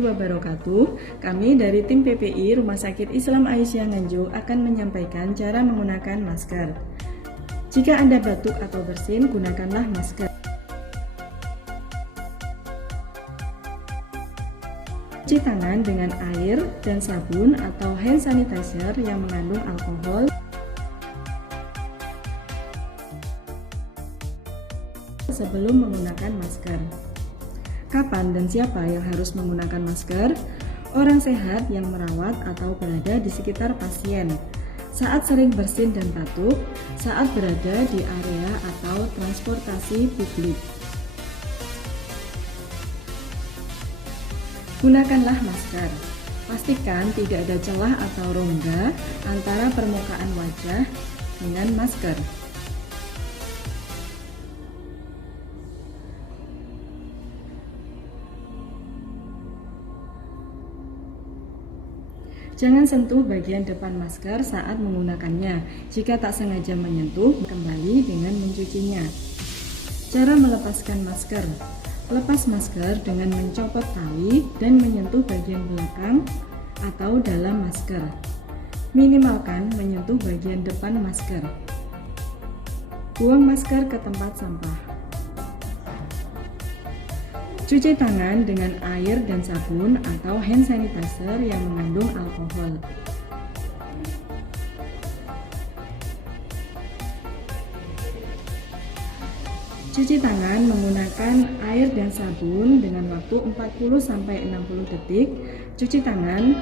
Wabarakatuh. Kami dari tim PPI Rumah Sakit Islam Aisyah Nganjuk akan menyampaikan cara menggunakan masker. Jika Anda batuk atau bersin, gunakanlah masker. Cuci tangan dengan air dan sabun atau hand sanitizer yang mengandung alkohol sebelum menggunakan masker. Kapan dan siapa yang harus menggunakan masker? Orang sehat yang merawat atau berada di sekitar pasien, saat sering bersin dan batuk, saat berada di area atau transportasi publik. Gunakanlah masker. Pastikan tidak ada celah atau rongga antara permukaan wajah dengan masker. Jangan sentuh bagian depan masker saat menggunakannya. Jika tak sengaja menyentuh, kembali dengan mencucinya. Cara melepaskan masker. Lepas masker dengan mencopot tali dan menyentuh bagian belakang atau dalam masker. Minimalkan menyentuh bagian depan masker. Buang masker ke tempat sampah. Cuci tangan dengan air dan sabun atau hand sanitizer yang mengandung alkohol. Cuci tangan menggunakan air dan sabun dengan waktu 40-60 detik. Cuci tangan